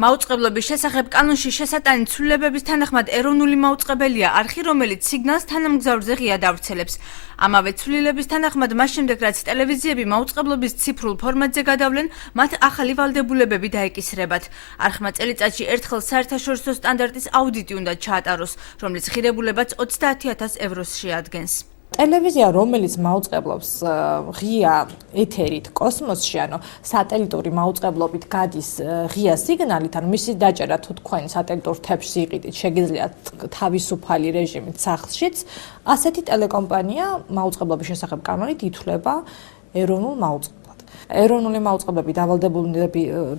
მაუწყებლობის შესახებ კანონში შესატანი ცვლილებების თანახმად ეროვნული მაუწყებელია არხი, რომელიც სიგნალს თანამგზავრზე ღიად ავრცელებს. ამავე ცვლილების თანახმად მას შემდეგ, რაც ტელევიზიები მაუწყებლობის ციფრულ ფორმატზე გადავლენ, მათ ახალი ვალდებულებები დაეკისრებათ. არხმა წელიწადში ერთხელ საერთაშორისო სტანდარტის აუდიტი უნდა ჩაატაროს, რომლის ღირებულებაც 30,000 ევროს შეადგენს. ტელევიზია, რომელიც მაუწყებლობს ღია ეთერით კოსმოსში, ანუ სატელიტური მაუწყებლობით გადის ღია სიგნალით, ანუ მისი დაჭერა თუ თქვენ სატელიტურ თებში იყიდით, შეგიძლიათ თავისუფალი რეჟიმით სახლშიც, ასეთი ტელეკომპანია მაუწყებლობის შესახებ კანონით ითვლება ეროვნულ მაუწყებლად. ეროვნული მაუწყებლები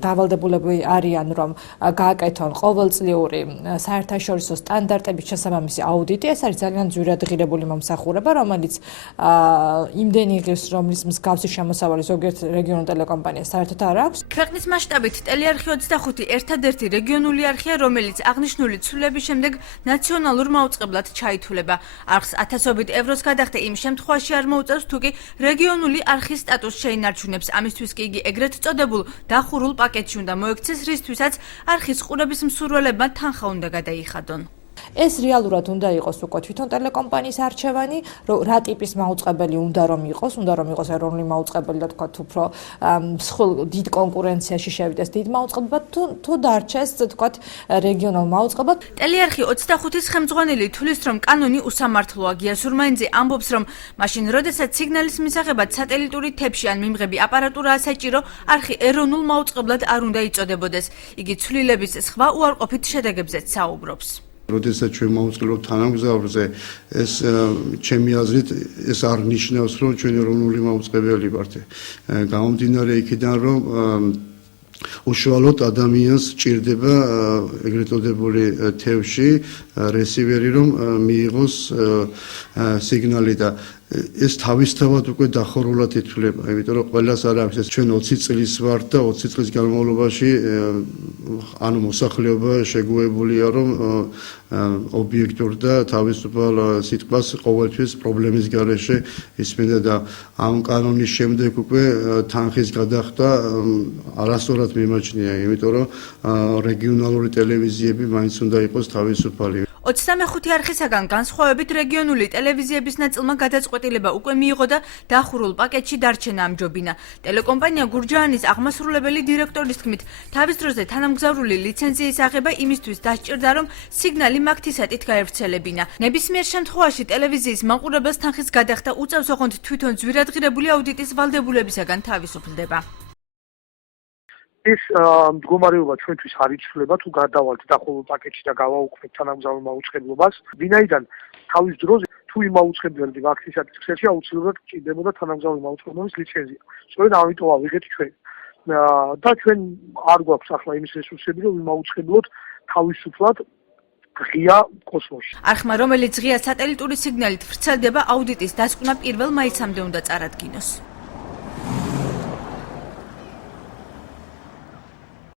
დავალდებულები არიან, რომ გააკეთონ ყოველწლიური საერთაშორისო სტანდარტების შესაბამისი აუდიტი. ეს არის ძალიან ძვირად ღირებული მომსახურება, რომელიც იმდენი იღებს, რომლის მსგავსი შემოსავალი ზოგიერთ რეგიონულ ტელეკომპანიას საერთოდ არ აქვს. ქვეყნის მასშტაბით ტელეარხი 25 ერთადერთი რეგიონული არხია, რომელიც აღნიშნული ცვლილების შემდეგ ნაციონალურ მაუწყებლად ჩაითვლება. არხს ათასობით ევროს გადახდა იმ შემთხვევაში არ მოუწევს, თუ კი რეგიონული არხის სტატუსს შეინარჩუნებს. ამისთვის კი იგი ეგრეთ წოდებულ დახურულ პაკეტში უნდა მოექცეს, რისთვისაც არხის ყურების მსურველებმა თანხა უნდა გადაიხადონ. ეს რეალურად უნდა იყოს უკვე თვითონ ტელეკომპანიის არჩევანი, რა ტიპის მაუწყებელი უნდა რომ იყოს ეროვნული მაუწყებელი და თქვა უფრო დიდ კონკურენციაში შევიდეს დიდ მაუწყებლებად თუ დარჩეს თქვა რეგიონულ მაუწყებლად. ტელეარხი 25-ის ხელმძღვანელი თვლის, რომ კანონი უსამართლოა. გია სურმაინძე ამბობს, რომ მაშინ როდესაც სიგნალის მისაღებად სატელიტური თებში ან მიმღები აპარატურაა საჭირო, არხი ეროვნულ მაუწყებლად არ უნდა იწოდებოდეს. იგი ცვლილების სხვა უარყოფით შედეგებზეც საუბრობს. როდესაც ჩვენ მოვუწყებლობთ თანამგზავრზე, ეს ჩემი აზრით ეს არ ნიშნავს, რომ ჩვენ ეროვნული მაუწყებელი ვართ. გამომდინარე იქიდან, რომ უშუალოდ ადამიანს სჭირდება ეგრეთ წოდებული თევში რესივერი, რომ მიიღოს სიგნალი და ეს თავისთავად უკვე დახურულად ითვლება, იმიტომ რომ ყველას არ აქვს ეს ჩვენ 20 წლის ვართ და 20 წლის განმავლობაში ანუ მოსახლეობა შეგუებულია, რომ ობიექტურ და თავისუფალ სიტყვას ყოველთვის პრობლემის გარეშე ისმენდა და ამ კანონის შემდეგ უკვე თანხის გადახდა არასწორად მიმაჩნია, იმიტომ რომ რეგიონალური ტელევიზიები მაინც უნდა იყოს თავისუფალი. 25 არხისაგან განსხვავებით რეგიონული ტელევიზიების ნაწილმა გადაწყვეტილება უკვე მიიღო და დახურულ პაკეტში დარჩენა ამჯობინა. ტელეკომპანია გურჯაანის აღმასრულებელი დირექტორის თქმით, თავის დროზე თანამგზავრული ლიცენზიის აღება იმისთვის დასჭირდა, რომ სიგნალი მაგთისატით გაევრცელებინა. ნებისმიერ შემთხვევაში ტელევიზიის მაყურებელს თანხის გადახდა უწევს, ოღონდ თვითონ ძვირად ღირებული აუდიტის ვალდებულებისაგან თავისუფლდება. ეს მდგომარეობა ჩვენთვის არ იცვლება, თუ გადავალთ დახურულ პაკეტში და გავაუქმებთ თანამგზავრულ მაუწყებლობას, ვინაიდან თავის დროზე თუ იმ მაუწყებლები მაგთისატით ქსელში აუცილებლად ჭირდებოდა თანამგზავრული მაუწყებლობის ლიცენზია. სწორედ ამიტომ ავიღეთ ჩვენ. და ჩვენ არ გვაქვს ახლა იმის რესურსები, რომ ვიმაუწყებლოთ თავისუფლად ღია კოსმოსში. არხმა, რომელიც ღია სატელიტური სიგნალით ვრცელდება, აუდიტის დასკვნა 1 მაისამდე უნდა წარადგინოს.